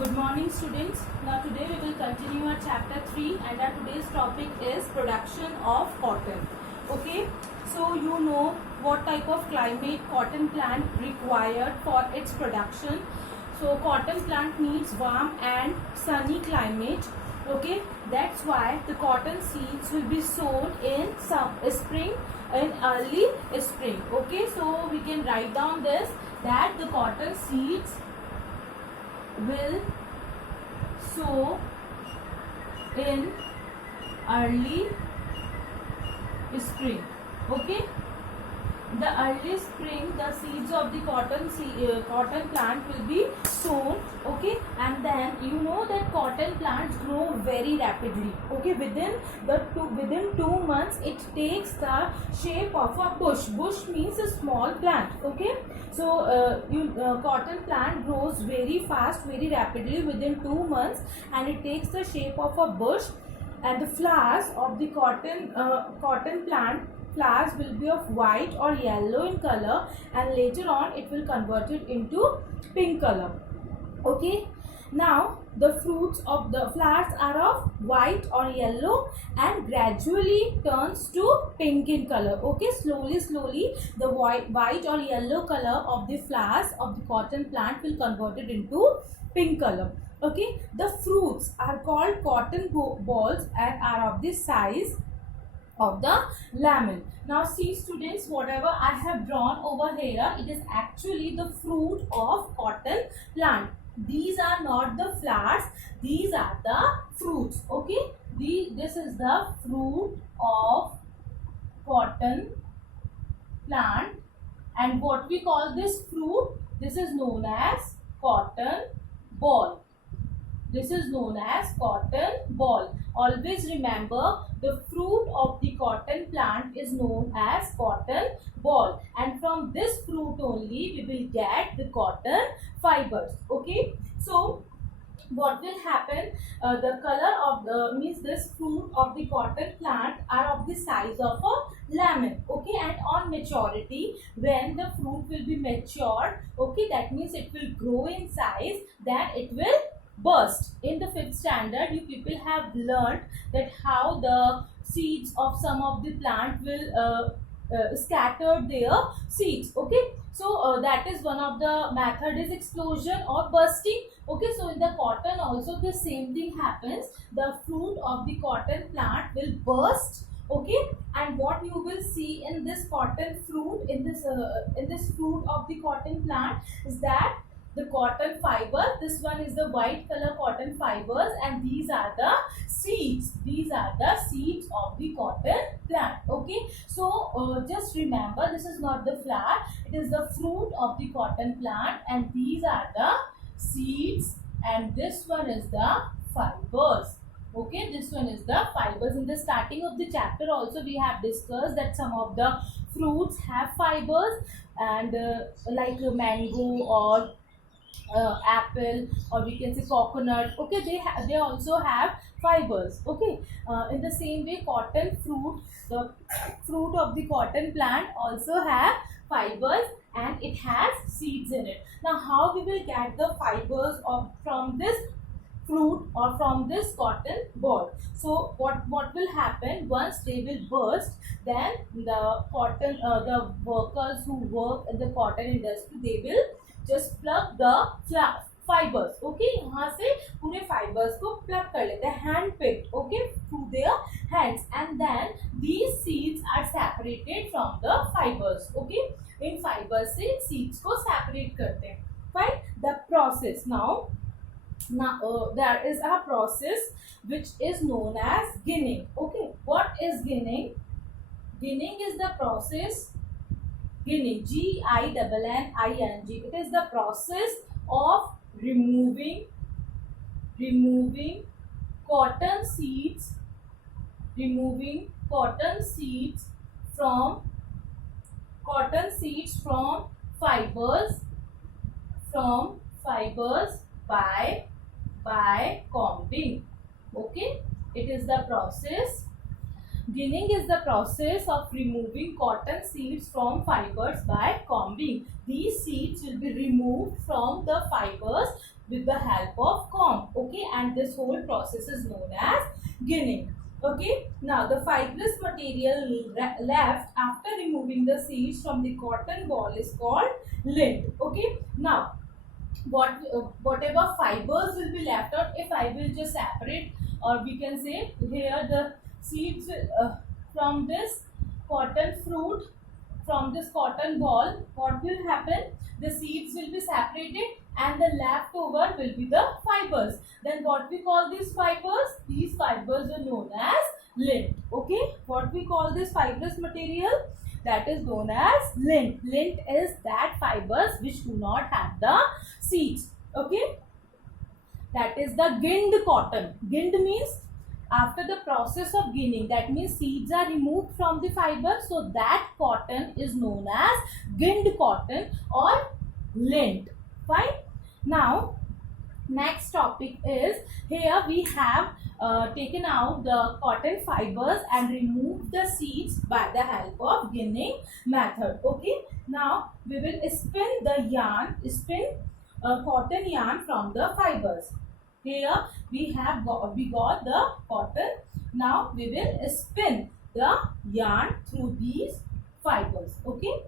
Good morning students. Now today we will continue our chapter 3 and our today's topic is production of cotton. Okay, so you know what type of climate cotton plant required for its production. So cotton plant needs warm and sunny climate. Okay, that's why the cotton seeds will be sown in some spring, in early spring. Okay, so we can write down this that the cotton seeds will sow in early spring. Okay, the early spring the seeds of the cotton plant will be sown. Okay, and then you know that cotton plants grow very rapidly. Okay, within 2 months it takes the shape of a bush. Bush means a small plant. Okay, so cotton plant grows very fast, very rapidly within 2 months, and it takes the shape of a bush. And the flowers of the cotton plant flowers will be of white or yellow in color, and later on it will convert it into pink color. Okay, now the fruits of the flowers are of white or yellow and gradually turns to pink in color. Okay, slowly the white or yellow color of the flowers of the cotton plant will convert it into pink color. Okay, the fruits are called cotton balls and are of the size of the lemon. Now see students, whatever I have drawn over here, it is actually the fruit of cotton plant. These are not the flowers, these are the fruits. Okay, this is the fruit of cotton plant, and what we call this fruit, this is known as cotton ball. This is known as cotton ball. Always remember, the fruit of the cotton plant is known as cotton ball, and from this fruit only we will get the cotton fibers. Okay, so what will happen, the color of the means this fruit of the cotton plant are of the size of a lemon. Okay, and on maturity, when the fruit will be matured, okay, that means it will grow in size, then it will burst. In the 5th standard you people have learned that how the seeds of some of the plant will scatter their seeds. Okay, so that is one of the method is explosion or bursting. Okay, so in the cotton also the same thing happens. The fruit of the cotton plant will burst. Okay, and what you will see in this cotton fruit, in this fruit of the cotton plant, is that the cotton fiber, this one is the white color cotton fibers, and these are the seeds. These are the seeds of the cotton plant. Okay, so just remember, this is not the flower, it is the fruit of the cotton plant, and these are the seeds, and this one is the fibers. Okay, this one is the fibers. In the starting of the chapter also we have discussed that some of the fruits have fibers, and like mango or apple, or we can say coconut. Okay, they also have fibers. Okay, in the same way cotton fruit, the fruit of the cotton plant also have fibers, and it has seeds in it. Now how we will get the fibers from this fruit or from this cotton ball? So what will happen, once they will burst, then the cotton the workers who work in the cotton industry, they will just pluck the fibers. Okay, यहाँ से पूरे fibers को pluck कर लेते हैं, hand picked. Okay, through their hands, and then these seeds are separated from the fibers. Okay, in fibers से seeds को separate करते हैं. Fine, the process now there is a process which is known as ginning. Okay, what is ginning? Ginning is the process. Ginning, G-I-N-N-I-N-G. It is the process of removing cotton seeds, from fibers by combing. Okay, it is the process. Ginning is the process of removing cotton seeds from fibers by combing. These seeds will be removed from the fibers with the help of comb. Okay, and this whole process is known as ginning. Okay, now the fibrous material left after removing the seeds from the cotton ball is called lint. Okay, now whatever fibers will be left out, if I will just separate, or we can say here the seeds from this cotton fruit, from this cotton ball, what will happen, the seeds will be separated and the leftover will be the fibers. Then what we call these fibers, these fibers are known as lint. Okay, what we call this fibrous material, that is known as lint. Lint is that fibers which do not have the seeds. Okay, that is the ginned cotton. Ginned means after the process of ginning, that means seeds are removed from the fiber, so that cotton is known as ginned cotton or lint. Fine. Now next topic is, here we have taken out the cotton fibers and removed the seeds by the help of ginning method. Okay, now we will spin the yarn, cotton yarn from the fibers. Here we got the cotton. Now we will spin the yarn through these fibers. Okay,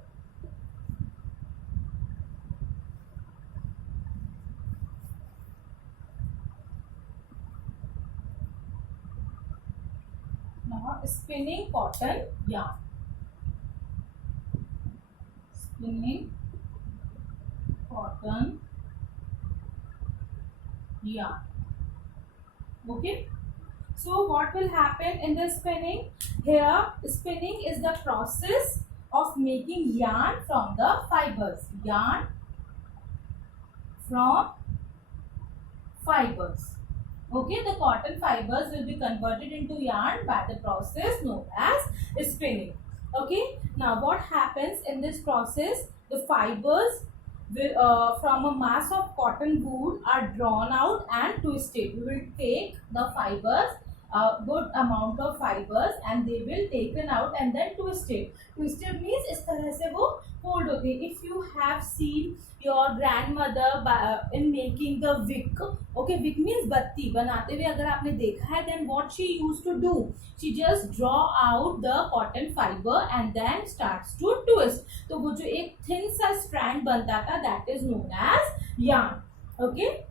now spinning cotton yarn. Spinning cotton yarn. Okay, so what will happen in the spinning? Here spinning is the process of making yarn from the fibers. Yarn from fibers. Okay, the cotton fibers will be converted into yarn by the process known as spinning. Okay, now what happens in this process? The fibers will, from a mass of cotton wool are drawn out and twisted. We will take the fibers, a good amount of fibers, and they will taken out and then twisted. Twisted means इस तरह से वो fold होते हैं. If you have seen your grandmother in making the wick, okay, wick means बत्ती बनाते हुए अगर आपने देखा है, then what she used to do, she just draw out the cotton fiber and then starts to twist. तो वो जो एक thin सा strand बनता था, that is known as yarn. Okay,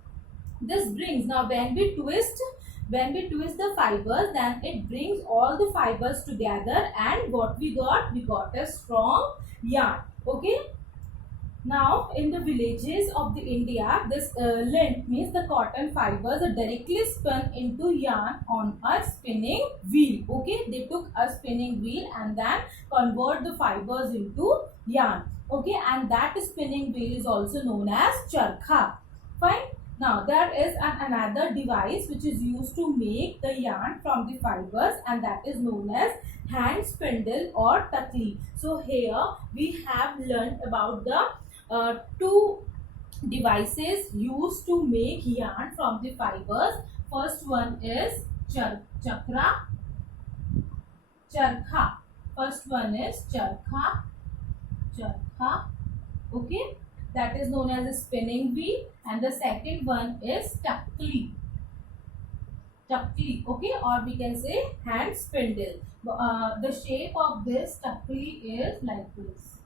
this brings, now when we twist the fibers, then it brings all the fibers together, and what we got a strong yarn. Okay, now in the villages of the India, this lint means the cotton fibers are directly spun into yarn on a spinning wheel. Okay, they took a spinning wheel and then convert the fibers into yarn. Okay, and that spinning wheel is also known as charkha. Fine. Now there is another device which is used to make the yarn from the fibers, and that is known as hand spindle or takli. So here we have learned about the two devices used to make yarn from the fibers. First one is charkha. First one is charkha. Okay, that is known as a spinning wheel, and the second one is takli. Okay, or we can say hand spindle. The shape of this takli is like this,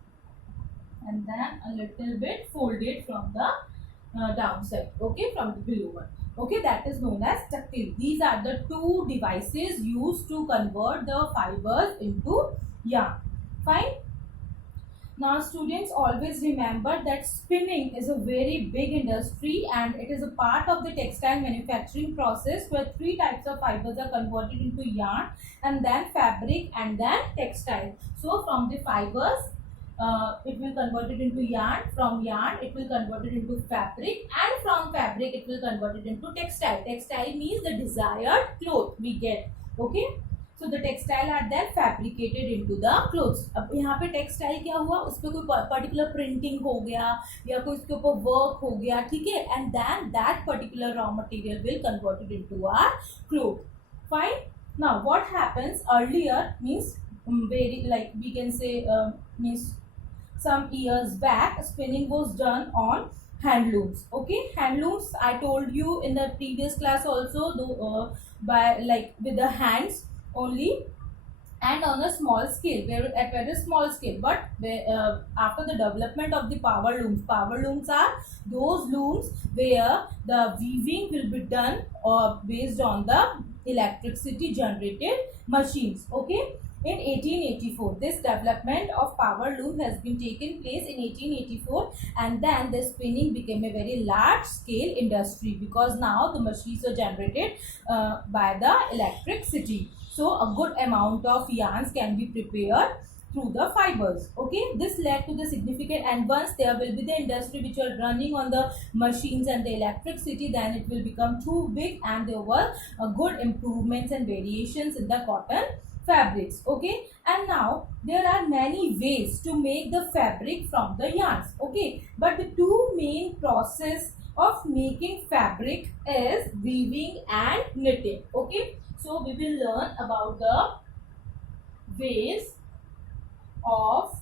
and then a little bit folded from the downside. Okay, from the below one. Okay, that is known as takli. These are the two devices used to convert the fibers into yarn. Fine. Now students, always remember that spinning is a very big industry, and it is a part of the textile manufacturing process where three types of fibers are converted into yarn, and then fabric, and then textile. So from the fibers it will convert it into yarn, from yarn it will convert it into fabric, and from fabric it will convert it into textile. Textile means the desired cloth we get. Okay, so the textile are then fabricated into the clothes. अब यहाँ पे textile क्या हुआ, उस पर कोई particular printing हो गया या कोई उसके ऊपर work हो गया, ठीक है, and then that particular raw material will convert it into our cloth. Fine. Now what happens earlier means very, like we can say means some years back, spinning was done on handlooms. Okay, handlooms, I told you in the previous class also, by like with the hands only, and on a small scale, at very small scale. But after the development of the power looms are those looms where the weaving will be done based on the electricity generated machines. Okay, in 1884 this development of power loom has been taken place in 1884, and then the spinning became a very large scale industry, because now the machines are generated by the electricity. So a good amount of yarns can be prepared through the fibers. Okay, this led to the significant, and once there will be the industry which are running on the machines and the electricity, then it will become too big, and there were good improvements and variations in the cotton fabrics. Okay, and now there are many ways to make the fabric from the yarns. Okay, but the two main process of making fabric is weaving and knitting. Okay, so we will learn about the ways of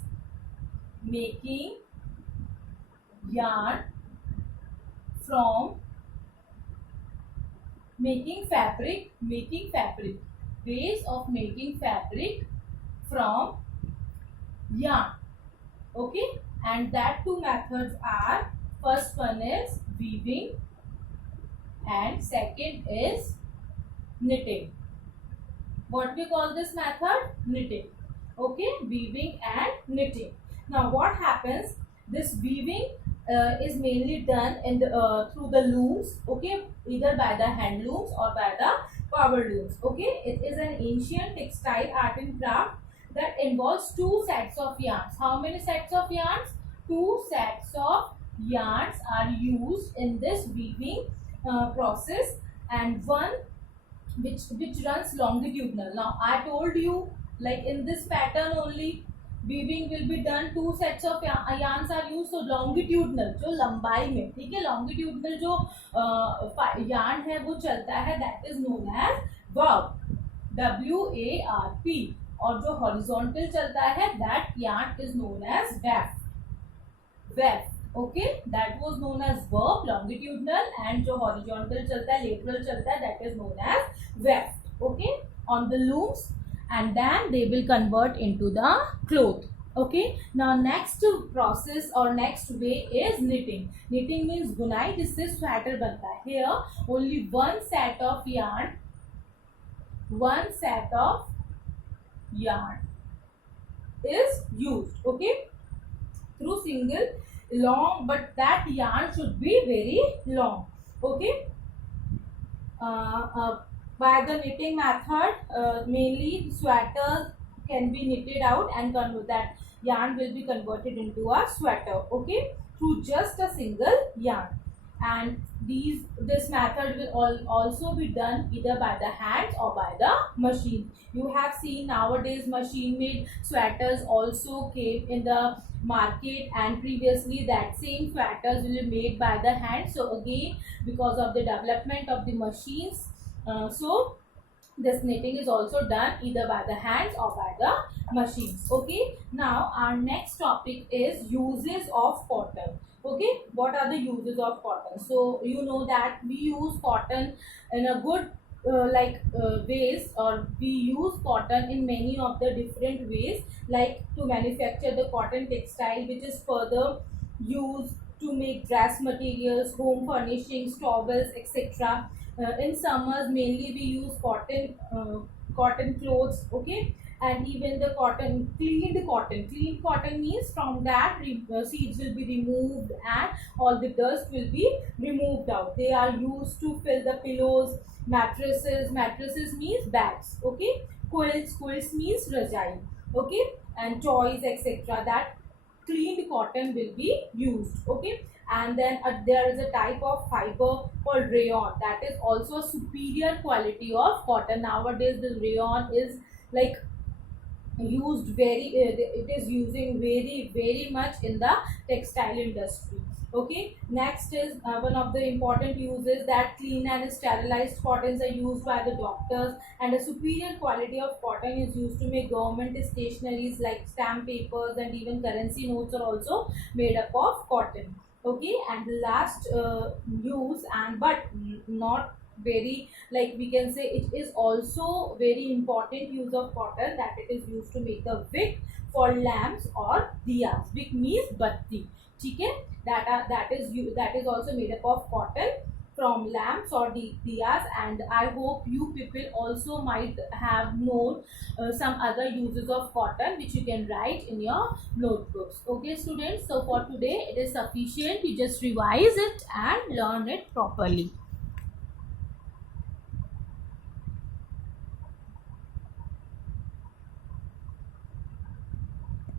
making yarn from making fabric, ways of making fabric from yarn. Okay, and that two methods are, first one is weaving and second is knitting. What we call this method? Knitting. Okay, weaving and knitting. Now what happens, this weaving is mainly done in the through the looms. Okay, either by the hand looms or by the power looms. Okay, it is an ancient textile art and craft that involves two sets of yarns. How many sets of yarns? Two sets of yarns are used in this weaving process, and one which runs longitudinal. Now I told you, like in this pattern only weaving will be done, two sets of yarns are used. So longitudinal जो लंबाई में, ठीक है, longitudinal जो yarn है वो चलता है, that is known as warp, WARP, और जो horizontal चलता है, that yarn is known as weft. Okay, that was known as warp longitudinal, and जो horizontal चलता है, lateral चलता है, that is known as weft. Okay, on the looms, and then they will convert into the cloth. Okay, now next process or next way is knitting. Knitting means बुनाई, जिससे sweater बनता है. Here only one set of yarn is used. Okay, through single long, but that yarn should be very long. Okay, by the knitting method, mainly sweaters can be knitted out, and that yarn will be converted into a sweater. Okay, through just a single yarn. And this method will also be done either by the hands or by the machine. You have seen nowadays machine made sweaters also came in the market, and previously that same sweaters will be made by the hand. So again, because of the development of the machines, so this knitting is also done either by the hands or by the machines. Okay, now our next topic is uses of cotton. Okay, what are the uses of cotton? So you know that we use cotton in a good ways, or we use cotton in many of the different ways, like to manufacture the cotton textile, which is further used to make dress materials, home furnishings, towels, etc. In summers mainly we use cotton clothes. Okay, and even the cleaned cotton means from that seeds will be removed and all the dust will be removed out. They are used to fill the pillows, mattresses means bags. Okay, quilts means rajai. Okay, and toys, etc. That cleaned cotton will be used. Okay, and then there is a type of fiber called rayon, that is also a superior quality of cotton. Nowadays the rayon is like used it is using very much in the textile industry. Okay, next is one of the important uses, that clean and sterilized cottons are used by the doctors, and a superior quality of cotton is used to make government stationeries like stamp papers, and even currency notes are also made up of cotton. Okay, and the last use, and but not very, like we can say, it is also very important use of cotton, that it is used to make the wick for lamps or diyas. Wick means batti. Okay, that is also made up of cotton from lamps or diyas. And I hope you people also might have known some other uses of cotton which you can write in your notebooks. Okay students, so for today it is sufficient. You just revise it and learn it properly.